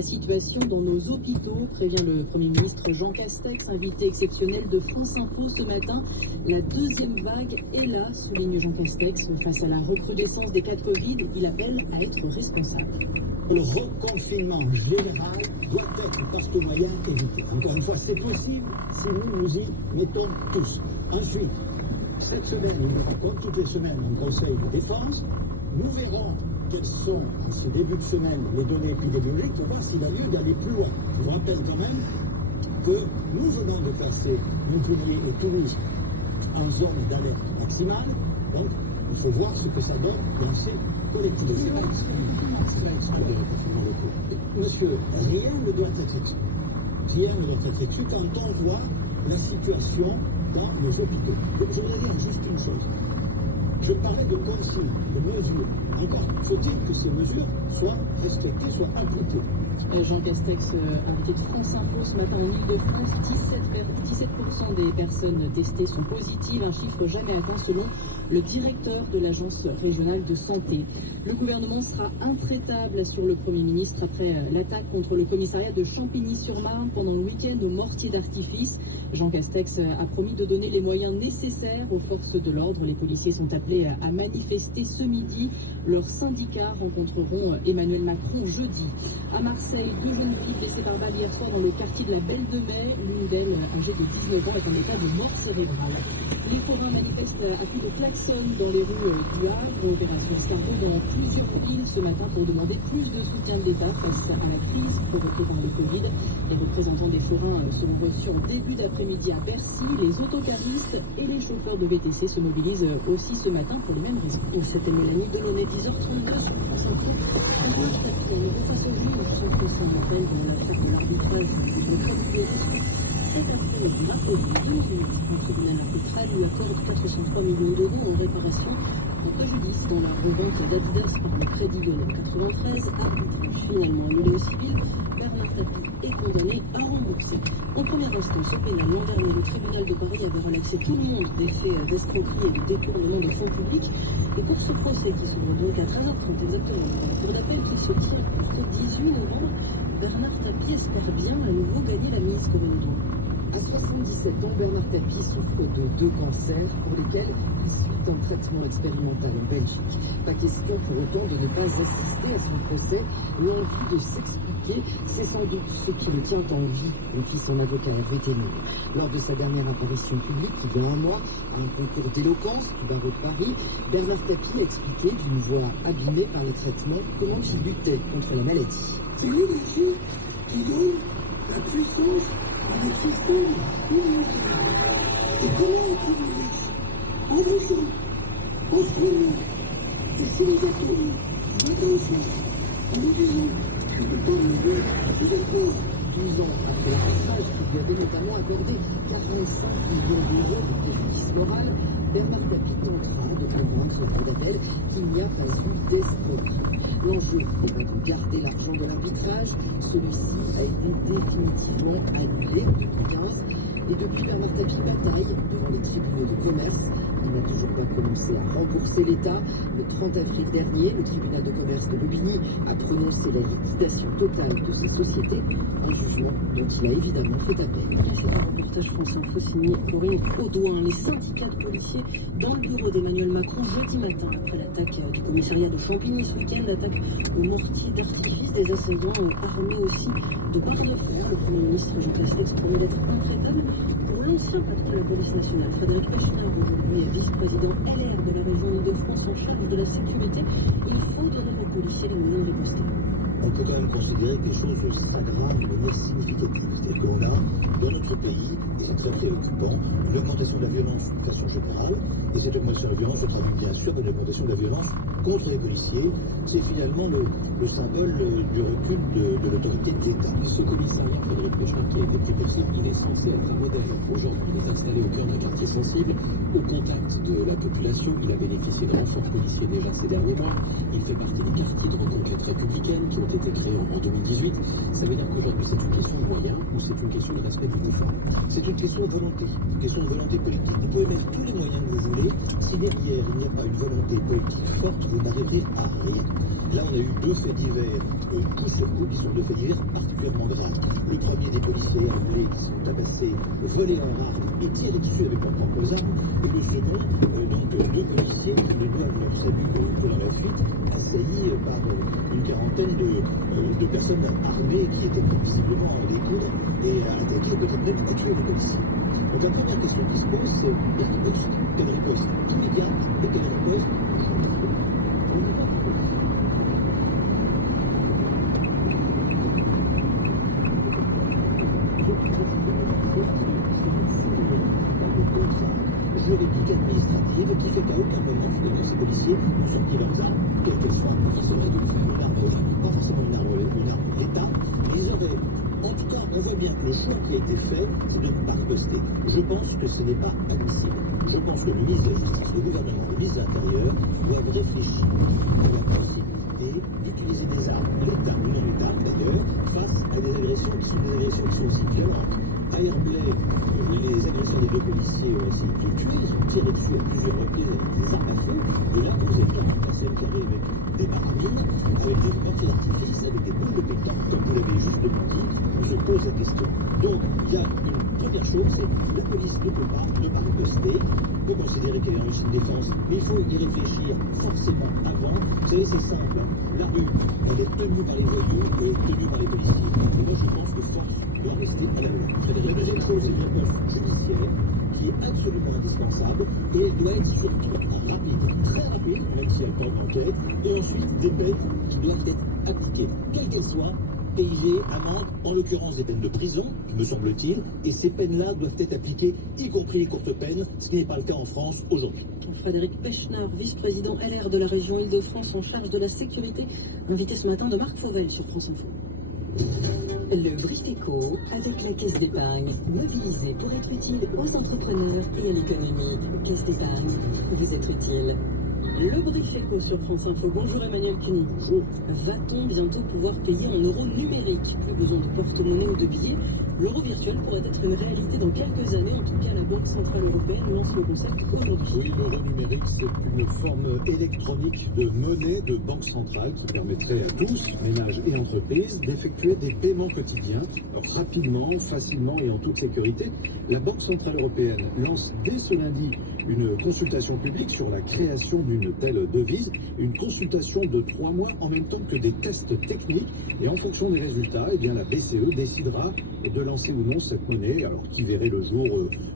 la situation dans nos hôpitaux, prévient le Premier ministre Jean Castex, invité exceptionnel de France Info ce matin. La deuxième vague est là, souligne Jean Castex. Face à la recrudescence des cas de Covid, il appelle à être responsable. Le reconfinement général doit être par tous moyens évité. Encore une fois, c'est possible si nous nous y mettons tous. Ensuite, cette semaine, il y aura comme toutes les semaines un conseil de défense. Nous verrons quelles sont, ce début de semaine, les données épidémiologiques pour voir s'il a lieu d'aller plus loin. Je vous rappelle quand même que nous venons de passer Montpellier et Toulouse en zone d'alerte maximale. Donc, il faut voir ce que ça donne dans ces collectivités. Monsieur, rien ne doit être exclu. Rien ne doit être exclu quand on voit la situation dans nos hôpitaux. Je voudrais dire juste une chose. Je parlais de consignes, de mesures. Encore faut-il que ces mesures soient respectées, soient appliquées. Jean Castex, invité de France Info ce matin en Ile-de-France, 17% des personnes testées sont positives, un chiffre jamais atteint selon le directeur de l'Agence régionale de santé. Le gouvernement sera intraitable, assure le Premier ministre, après l'attaque contre le commissariat de Champigny-sur-Marne pendant le week-end au mortier d'artifice. Jean Castex a promis de donner les moyens nécessaires aux forces de l'ordre. Les policiers sont appelés à manifester ce midi. Leurs syndicats rencontreront Emmanuel Macron jeudi. À Marseille, 2 jeunes filles blessées par balle hier soir dans le quartier de la Belle de Mai. L'une d'elles, âgée de 19 ans, est en état de mort cérébrale. Les forains manifestent à coups de klaxon dans les rues du Havre. Opération escargot dans plusieurs villes ce matin pour demander plus de soutien de l'État face à la crise provoquée par le Covid. Les représentants des forains seront reçus en début d'après-midi à Bercy. Les autocaristes et les chauffeurs de VTC se mobilisent aussi ce matin pour les mêmes raisons. C'était Mélanie Delaunay, 10h32. Face au juge, son procès en appel dans l'affaire de l'arbitrage du blocage cette affaire du mercredi 12 juillet. Le tribunal arbitral lui accorde 403 millions d'euros en réparation en préjudice dans la revente d'Adidas par le Crédit Lyonnais 93. Arbitrage finalement annulé au civil. Bernard Tapie est condamné à rembourser. En première instance au pénal, l'an dernier, le tribunal de Paris avait relaxé tout le monde des faits d'escroquerie et de détournement de fonds publics. Et pour ce procès qui s'ouvre donc à 13h30 exactement, la cour d'appel qui se tient jusqu'au 18 novembre, Bernard Tapie espère bien à nouveau gagner la mise comme une doigt. À 77 ans, Bernard Tapie souffre de 2 cancers pour lesquels il suit un traitement expérimental en Belgique. Pas question pour autant de ne pas assister à son procès. L'envie de s'expliquer, c'est sans doute ce qui le tient en vie, confie son avocat Hervé Ténor. Lors de sa dernière apparition publique, il y a un mois, à un concours d'éloquence du barreau de Paris, Bernard Tapie a expliqué d'une voix abîmée par le traitement comment il luttait contre la maladie. C'est l'énergie qui donne la puissance à l'existence humaine. Et comment utiliser en raison, en prenant, et si les appelés, d'attention, en nous disant, je ne peux pas enlever de d'accord. 12 ans après l'arbitrage qui lui avait notamment accordé 45 millions d'euros de préjudice moral, Bernard Tapie tentera de convaincre la cour d'appel qu'il n'y a pas eu d'escroquerie. L'enjeu n'est pas de garder l'argent de l'arbitrage, celui-ci a été définitivement annulé en 2015 et depuis Bernard Tapie bataille devant les tribunaux de commerce. Il n'a toujours pas commencé à rembourser l'État. Le 30 avril dernier, le tribunal de commerce de Bobigny a prononcé la liquidation totale de ces sociétés, un jugement dont il a évidemment fait appel. C'est un reportage France Info signé Corinne Audouin. Les syndicats de policiers dans le bureau d'Emmanuel Macron jeudi matin après l'attaque du commissariat de Champigny ce week-end, l'attaque au mortier d'artifice, des assaillants armés aussi de barres de fer. Le Premier ministre Jean Castex promet d'être intraitable pour l'ancien patron de la police nationale, Frédéric Pechner, aujourd'hui vice-président LR de la région Île-de-France en charge de la sécurité. Il faut donner aux policiers les moyens de riposter. On peut quand même considérer que les choses s'aggravent de manière significative. C'est-à-dire qu'on a, dans notre pays, c'est très préoccupant, l'augmentation de la violence de façon générale, et cette augmentation de la violence se traduit bien sûr de l'augmentation de la violence contre les policiers. C'est finalement le symbole du recul de l'autorité de l'État. Ce commissariat, Frédéric Pechner, qui a été déplacé, il est censé être un modèle. Aujourd'hui, il est installé au cœur d'un quartier sensible, au contact de la population. Il a bénéficié de renforts policiers déjà ces derniers mois. Il fait partie des quartiers de reconquête républicaine qui ont été créés en 2018. Ça veut dire qu'aujourd'hui, c'est une question de moyens ou c'est une question de respect du pouvoir. C'est une question de volonté collective. Vous pouvez mettre tous les moyens que vous voulez arrêter. Si derrière il n'y a pas une volonté politique forte, vous n'arrivez à rien. Là, on a eu deux faits divers, coup sur coup, qui sont deux faits divers particulièrement graves. Le premier, des policiers armés qui sont tabassés, volés leur arme et tirés dessus avec leurs propres armes. Et le second, donc deux policiers qui ne doivent leur salut que dans la fuite, assaillis par une quarantaine de personnes armées qui étaient visiblement à les cours et à attaquer, peut-être même à tuer les policiers. Donc la première question qui se pose, c'est quelle riposte immédiate et quelle riposte juridique administrative qui fait qu'à aucun moment, finalement, ces policiers ont sorti leurs armes, quelles qu'elles soient, pas forcément une arme d'État, mais ils auraient, en tout cas, on voit bien que le choix qui a été fait, c'est de ne pas riposter. Je pense que ce n'est pas admissible. Je pense que le ministre de la Justice, le gouvernement, le ministre de l'Intérieur doivent réfléchir à la possibilité d'utiliser des armes, l'État, ou non l'État d'ailleurs, face à des agressions qui sont aussi violentes. À Herblay, les agressions des deux policiers ont aussi été tués, ils ont tiré dessus à plusieurs reprises avec des armes à feu. Et là, vous êtes en scène qui arrive avec des marmines, avec des mortiers d'artifice, avec des boules de pétanque, comme vous l'avez justement dit, on se pose la question. Donc, il y a une première chose, c'est que la police ne peut pas riposter, peut considérer qu'elle est en légitime défense, mais il faut y réfléchir forcément avant. Vous savez, c'est simple, la rue, elle est tenue par les voyous, elle est tenue par les policiers. Et moi, je pense que force doit rester à la loi. La deuxième chose, c'est une réponse judiciaire qui est absolument indispensable et elle doit être surtout rapide, très rapide, même si elle porte enquête, et ensuite des peines qui doivent être appliquées, quelles qu'elles soient, PIG, amende, en l'occurrence des peines de prison, me semble-t-il, et ces peines-là doivent être appliquées, y compris les courtes peines, ce qui n'est pas le cas en France aujourd'hui. Frédéric Pechner, vice-président LR de la région Île-de-France en charge de la sécurité, invité ce matin de Marc Fauvel sur France Info. Le Brief Éco avec la Caisse d'épargne, mobilisée pour être utile aux entrepreneurs et à l'économie. Caisse d'épargne, vous êtes utile. Le Brief Éco sur France Info. Bonjour Emmanuel Cuny. Bonjour. Va-t-on bientôt pouvoir payer en euros numériques? Plus besoin de porte-monnaie ou de billets. L'euro virtuel pourrait être une réalité dans quelques années. En tout cas, la Banque Centrale Européenne lance le concept aujourd'hui. Oui, l'euro numérique, c'est une forme électronique de monnaie de banque centrale qui permettrait à tous, ménages et entreprises, d'effectuer des paiements quotidiens rapidement, facilement et en toute sécurité. La Banque Centrale Européenne lance dès ce lundi une consultation publique sur la création d'une telle devise, une consultation de 3 mois en même temps que des tests techniques. Et en fonction des résultats, eh bien, la BCE décidera de lancer ou non cette monnaie, alors qui verrait le jour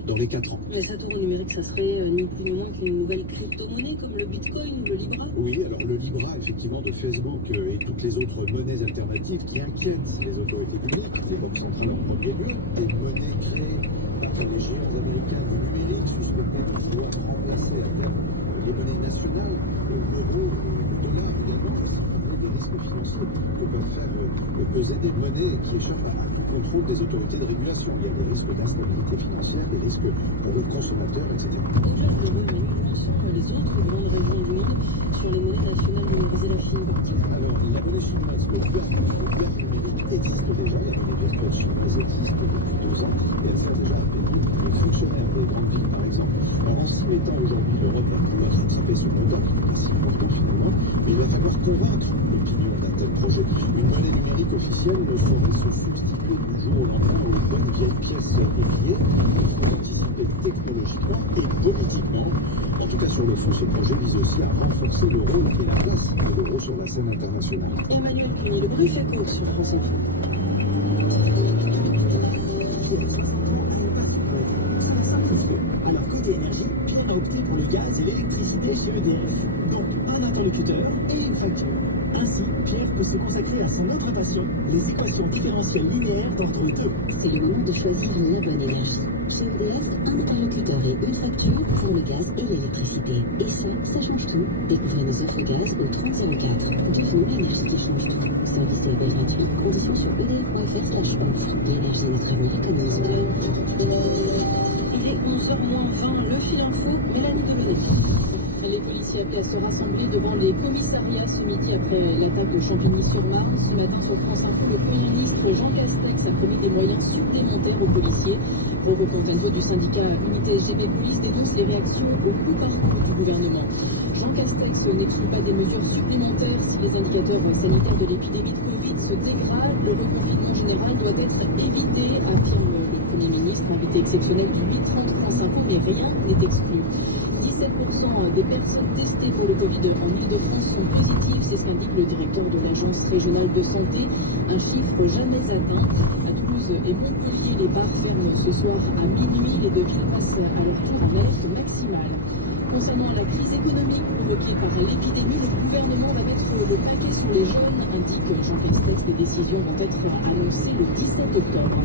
dans les 4 ans. Mais cet euro numérique, ça serait ni plus ni moins qu'une nouvelle crypto-monnaie comme le Bitcoin ou le Libra? Oui, alors le Libra, effectivement, de Facebook et toutes les autres monnaies alternatives qui inquiètent les autorités publiques, les banques centrales en premier lieu, des monnaies créées par les géants américains du numérique, suspectées de pouvoir remplacer à terme les monnaies nationales, l'euro, le dollar également, des risques financiers que peuvent faire peser des monnaies qui échappent au contrôle des autorités de régulation. Il y a des risques d'instabilité financière, des risques pour les consommateurs, etc. Déjà, l'euro est venu sur les autres grandes régions du monde sur les monnaies nationales valorisées la Chine. Alors, la monnaie chinoise, le yuan numérique existe déjà, les monnaies virtuelles chinoises existent depuis 2 ans, et elles servent déjà à payer les fonctionnaires des grandes villes, par exemple. Alors, en s'y mettant aujourd'hui, l'Europe va pouvoir s'équiper son montant, massivement confinement, mais il va falloir convaincre l'opinion d'un tel projet. Une monnaie numérique officielle ne saurait se substituer du jour au lendemain aux bonnes vieilles pièces oubliées, qui faut anticiper technologiquement et politiquement. En tout cas, sur le fond, ce projet vise aussi à renforcer le rôle et la place de l'euro sur la scène internationale. Emmanuel Cuny, le Brief Éco sur France Info. Alors, côté énergie, Pierre a opté pour le gaz et l'électricité chez EDF. Donc, un interlocuteur et une facture. Ainsi, Pierre peut se consacrer à son autre passion, les équations différentielles linéaires d'ordre 2. C'est le moment de choisir la bonne énergie. Chez EDF, un interlocuteur et une facture pour le gaz et l'électricité. Et ça change tout. Découvrez nos offres gaz au 3004. Du coup, l'énergie qui change tout. Service TEP gratuit. Conditions sur edf.fr/offre. L'énergie est notre mécanisme. Il est 11h moins 20, le fil info, Mélanie Devenay. Les policiers aussi appelé à se rassembler devant les commissariats ce midi après l'attaque de Champigny-sur-Marne. Ce matin sur France Info, le Premier ministre Jean Castex a promis des moyens supplémentaires aux policiers. Rocco Contento du syndicat Unité SGP Police dénonce les réactions au coup partout du gouvernement. Jean Castex n'exclut pas des mesures supplémentaires si les indicateurs sanitaires de l'épidémie de Covid se dégradent. Le reconfinement général doit être évité, affirme le Premier ministre. Invité exceptionnel du 8-30 France Info, mais rien n'est exclu. 17% des personnes testées pour le Covid en Ile-de-France sont positives, c'est ce qu'indique le directeur de l'Agence régionale de santé. Un chiffre jamais atteint. À Toulouse et Montpellier, les bars ferment ce soir à minuit. Les deux villes passent à leur tour en alerte maximale. Concernant la crise économique provoquée par l'épidémie, le gouvernement va mettre le paquet sur les jeunes, indique Jean Castex. Les décisions vont être annoncées le 17 octobre.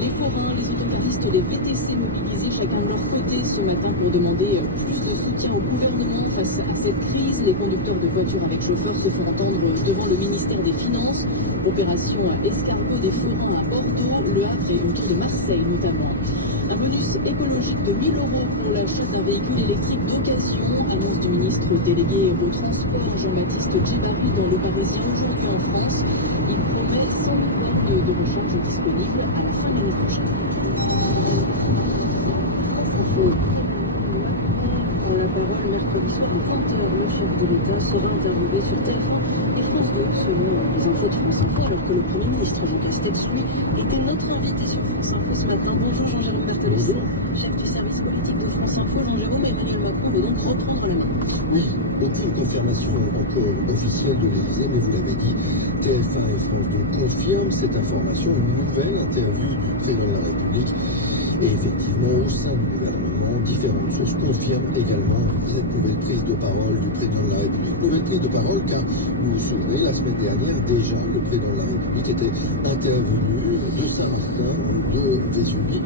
Les forains, les automobilistes, les VTC mobilisés chacun de leur côté ce matin pour demander plus de soutien au gouvernement face à cette crise. Les conducteurs de voitures avec chauffeur se font entendre devant le ministère des Finances. Opération escargot des forains à Bordeaux, Le Havre et autour de Marseille notamment. Un bonus écologique de 1 000 € pour l'achat d'un véhicule électrique d'occasion, annonce du ministre délégué au transport Jean-Baptiste Djebari dans Le Parisien aujourd'hui en France. Il promet 100 000 bornes de recharge disponibles à la fin de l'année prochaine. Pour la parole, mercredi soir à 20h, le chef de l'État sera interviewé sur TF1 et France 2 selon les infos de France Info, alors que le Premier ministre Jean Castex, lui, était notre invité sur France Info ce matin. Bonjour Jean-Jérôme Berthelus, chef du service politique de France Info. Jean-Jérôme, Emmanuel Macron veut donc reprendre la main. Oui, aucune confirmation encore officielle de l'Élysée, mais vous l'avez dit, TF1 et France 2 confirment cette information, une nouvelle interview du président de la République. Et effectivement, au sein du gouvernement, différentes sources confirment également cette nouvelle prise de parole du président de la République. Nouvelle prise de parole car, vous vous souvenez, la semaine dernière, déjà, le président de la République était intervenu de Saint-Martin, de Vesuvie.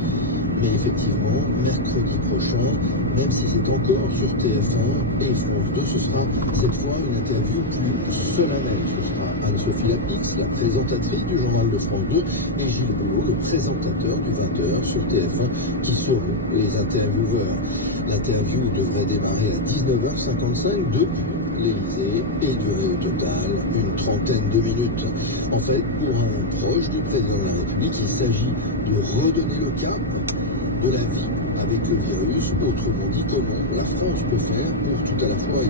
Mais effectivement, mercredi prochain, même si c'est encore sur TF1 et France 2, ce sera cette fois une interview plus solennelle. Ce sera Anne-Sophie Lapix, la présentatrice du journal de France 2, et Gilles Boulot, le présentateur du 20h sur TF1, qui seront les intervieweurs. L'interview devrait démarrer à 19h55 depuis l'Élysée et durer au total une trentaine de minutes. En fait, pour un proche du président de la République, il s'agit de redonner le cap de la vie avec le virus, autrement dit comment la France peut faire pour tout à la fois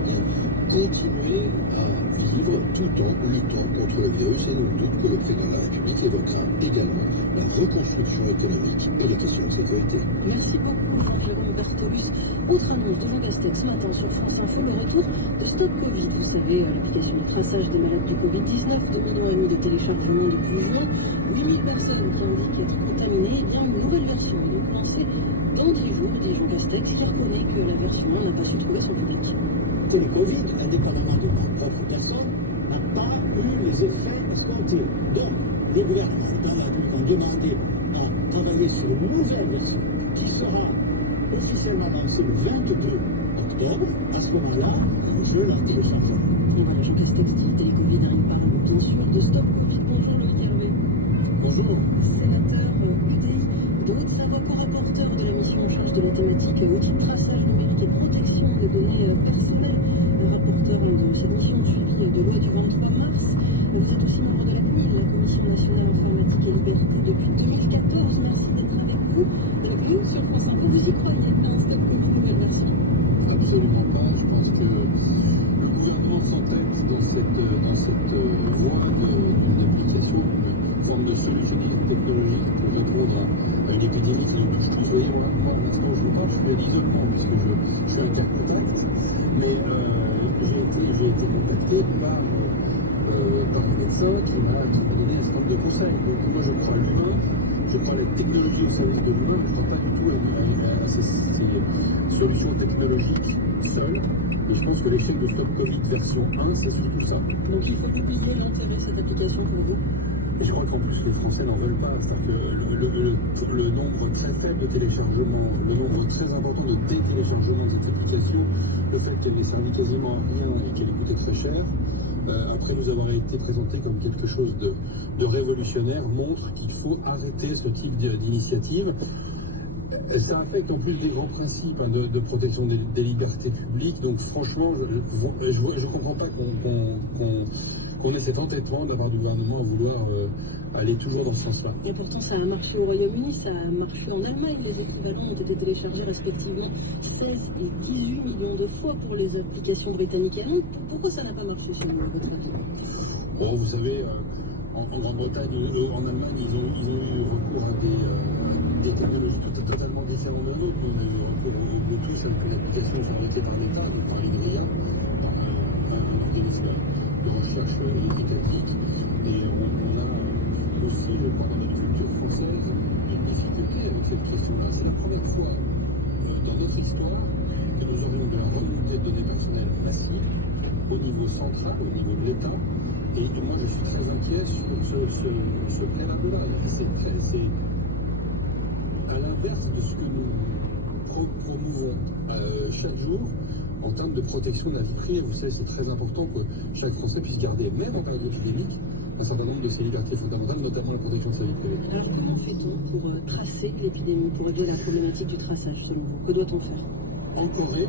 continuer à vivre tout en luttant contre le virus, et nul doute que le président de la République évoquera également la reconstruction économique et les questions de sécurité. Merci beaucoup Jean-Jérôme Berthelus. Autre annonce de Jean Castex ce matin sur France Info, le retour de Stop Covid. Vous savez, l'application de traçage des malades du Covid-19, 2,5 millions de téléchargements depuis juin, 8000 personnes qui indiquent être contaminées. Eh bien, une nouvelle version est donc lancée dans 10 jours, dit Jean Castex. Il reconnaît que la version n'a pas su trouver son public. Que le Covid, indépendamment de ma propre personne, n'a pas eu les effets escomptés. Donc, les gouvernements dans la rue ont demandé à travailler sur une nouvelle version qui sera officiellement lancée le 22 octobre. À ce moment-là, je la téléchargerai. Et voilà, Jean Castex dit Télécovid, il parle bien sûr de Stop Covid. Bonjour Loïc Hervé. Bonjour. Sénateur UDI de Haute-Savoie, co-rapporteur de la mission en charge de la thématique outils de traçage numérique et protection des données personnelles, rapporteur de cette mission suivie de loi du 23 mars. Vous êtes aussi membre de la CNIL, la Commission nationale informatique et liberté, depuis 2014. Merci d'être avec vous. Bienvenue sur France Info. Vous y croyez à un Stop Covid nouvelle version? Absolument pas. Je pense que le gouvernement s'entête dans cette voie d'une application, une forme de solution technologique pour répondre à une épidémie qui nous touche tous. Vous voyez, moi maintenant je parle, je suis à l'isolement puisque je suis un cas contact, mais j'ai été contacté par un médecin qui m'a donné un certain nombre de conseils. Donc moi je crois à l'humain, je crois à la technologie au service de l'humain, je ne crois pas du tout à ces solutions technologiques seules. Et je pense que l'échec de Stop Covid version 1, c'est surtout ça. Donc il faut oublier l'intérêt de cette application pour vous? Et je crois qu'en plus les Français n'en veulent pas. C'est-à-dire que le nombre très faible de téléchargements, le nombre très important de détéléchargements de cette application, le fait qu'elle n'ait servi quasiment à rien et qu'elle ait coûté très cher, après nous avoir été présenté comme quelque chose de révolutionnaire, montre qu'il faut arrêter ce type d'initiative. Ça affecte en plus des grands principes de protection des libertés publiques. Donc franchement, je comprends pas qu'on ait cet entêtement de la part du gouvernement à vouloir aller toujours dans ce sens-là. Et pourtant, ça a marché au Royaume-Uni, ça a marché en Allemagne. Les équivalents ont été téléchargés respectivement 16 et 18 millions de fois pour les applications britanniques et allemandes. Pourquoi ça n'a pas marché chez nous, à votre avis? Bon, vous savez, en Grande-Bretagne, en Allemagne, ils ont eu recours à des technologies totalement différentes de la nôtre. On a eu recours au Bluetooth avec une application fabriquée par l'État, par INRIA, par un organisme de recherche étatique. Et on a aussi, je crois, dans l'agriculture française, une difficulté avec cette question-là. C'est la première fois dans notre histoire que nous aurions de la remontée de données personnelles massive au niveau central, au niveau de l'État. Et moi, je suis très inquiet sur ce préalable-là. C'est à l'inverse de ce que nous promouvons chaque jour en termes de protection de la vie privée. Vous savez, c'est très important que chaque Français puisse garder, même en période épidémique, un certain nombre de ses libertés fondamentales, notamment la protection de sa vie privée. Alors comment fait-on pour tracer l'épidémie, pour régler la problématique du traçage selon vous? Que doit-on faire? En Corée,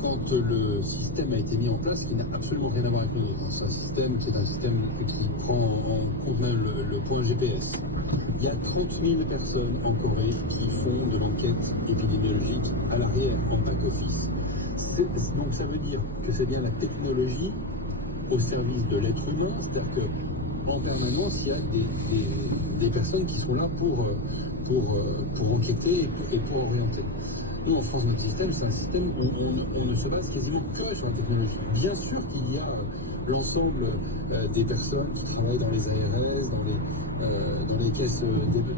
quand le système a été mis en place, qui n'a absolument rien à voir avec le nôtre, c'est un système qui est un système qui prend en compte même le point GPS. Il y a 30 000 personnes en Corée qui font de l'enquête épidémiologique à l'arrière, en back-office. Donc ça veut dire que c'est bien la technologie au service de l'être humain, c'est-à-dire qu'en permanence, il y a des personnes qui sont là pour enquêter et pour orienter. Nous, en France, notre système, c'est un système où on ne se base quasiment que sur la technologie. Bien sûr qu'il y a l'ensemble des personnes qui travaillent dans les ARS, dans les caisses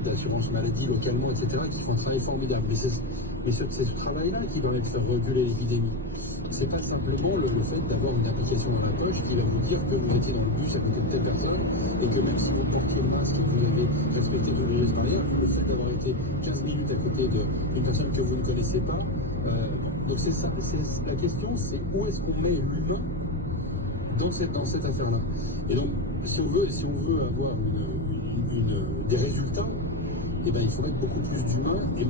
d'assurance maladie localement, etc., qui font un travail formidable. Mais c'est ce travail-là qui permet de faire reculer l'épidémie. C'est pas simplement le fait d'avoir une application dans la poche qui va vous dire que vous étiez dans le bus à côté de telle personne et que même si vous portiez le masque et que vous avez respecté toutes les gestes barrières, le fait d'avoir été 15 minutes à côté d'une personne que vous ne connaissez pas. Donc c'est ça, la question, c'est où est-ce qu'on met l'humain dans cette affaire-là. Et donc, si on veut avoir des résultats, eh ben, il faut mettre beaucoup plus d'humains et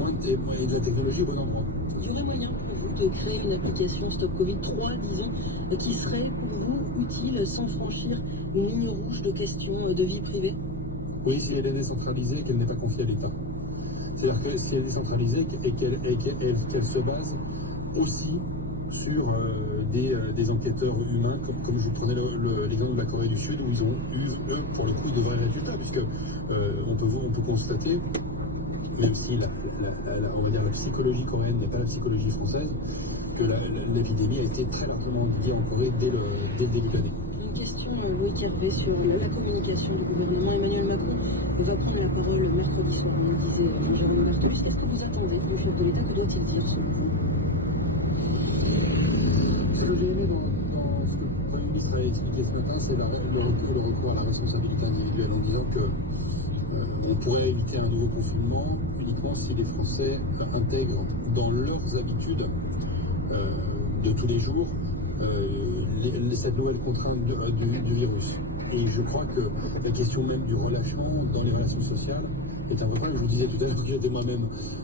de la technologie au bon endroit. Il y aurait moyen pour vous de créer une application Stop Covid 3, disons, qui serait pour vous utile sans franchir une ligne rouge de questions de vie privée? Oui, si elle est décentralisée et qu'elle n'est pas confiée à l'État. C'est-à-dire que si elle est décentralisée et qu'elle se base aussi sur des enquêteurs humains, comme je prenais l'exemple de la Corée du Sud, où ils ont eu, eux, pour le coup, de vrais résultats, puisque on peut constater, même si on va dire la psychologie coréenne n'est pas la psychologie française, que l'épidémie a été très largement endiguée en Corée dès le début de l'année. Une question, Loïc Hervé, sur la communication du gouvernement. Emmanuel Macron va prendre la parole mercredi soir, on le disait Jérôme Martelus. Qu'est-ce que vous attendez du chef de l'État? Que doit-il dire selon vous? Ce que j'ai aimé dans ce que le Premier ministre a expliqué ce matin, c'est le recours à la responsabilité individuelle en disant que on pourrait éviter un nouveau confinement uniquement si les Français intègrent dans leurs habitudes de tous les jours cette nouvelle contrainte du virus. Et je crois que la question même du relâchement dans les relations sociales est un vrai problème. Je vous disais tout à l'heure que j'étais moi-même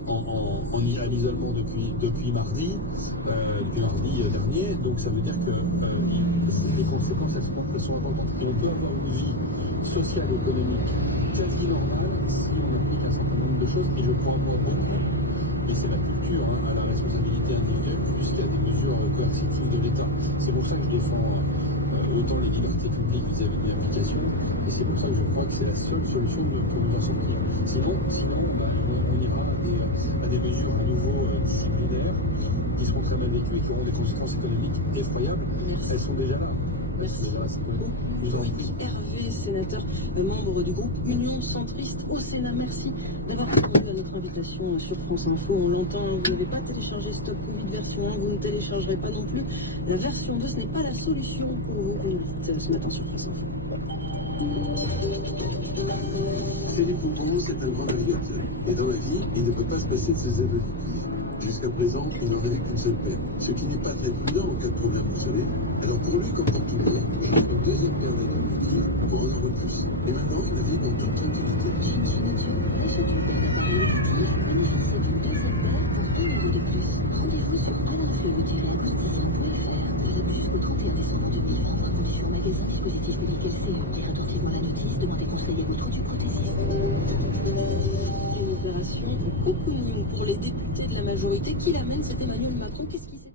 à l'isolement depuis mardi dernier, donc ça veut dire que les conséquences elles sont importantes. Et on peut avoir une vie sociale et économique quasi normale si on applique un certain nombre de choses, et je crois moi beaucoup, et c'est la culture à la responsabilité individuelle plus qu'il y a des mesures coercitives de l'État. C'est pour ça que je défends autant les libertés publiques vis-à-vis de l'application, et c'est pour ça que je crois que c'est la seule solution que nous devons sortir. Sinon on ira à des mesures à nouveau disciplinaires qui seront très mal vécues et qui auront des conséquences économiques effroyables. Merci. Elles sont déjà là. Merci beaucoup. Loïc Hervé, sénateur, membre du groupe Union Centriste au Sénat. Merci d'avoir répondu à notre invitation sur France Info. On l'entend, vous n'avez pas téléchargé Stop Covid version 1, vous ne téléchargerez pas non plus la version 2. Ce n'est pas la solution pour vous. Vous nous dites ce matin sur France Info. Philippe Pouponneau, c'est un grand navigateur. Mais dans la vie, il ne peut pas se passer de ses aides. Jusqu'à présent, il n'en avait qu'une seule paire. Ce qui n'est pas très prudent en cas de problème, vous savez. Alors pour lui, comme pour tout le monde, il a pris 2 autres paires d'aides pour en avoir plus. Et maintenant, il a vu en toute tranquillité. Monsieur Dupont, la parole est à vous. C'est une deuxième paire lire attentivement la notice, demandez conseil à votre du côté Une opération coup de pognon pour les députés de la majorité qui l'amène, c'est Emmanuel Macron. Qu'est-ce qui s'est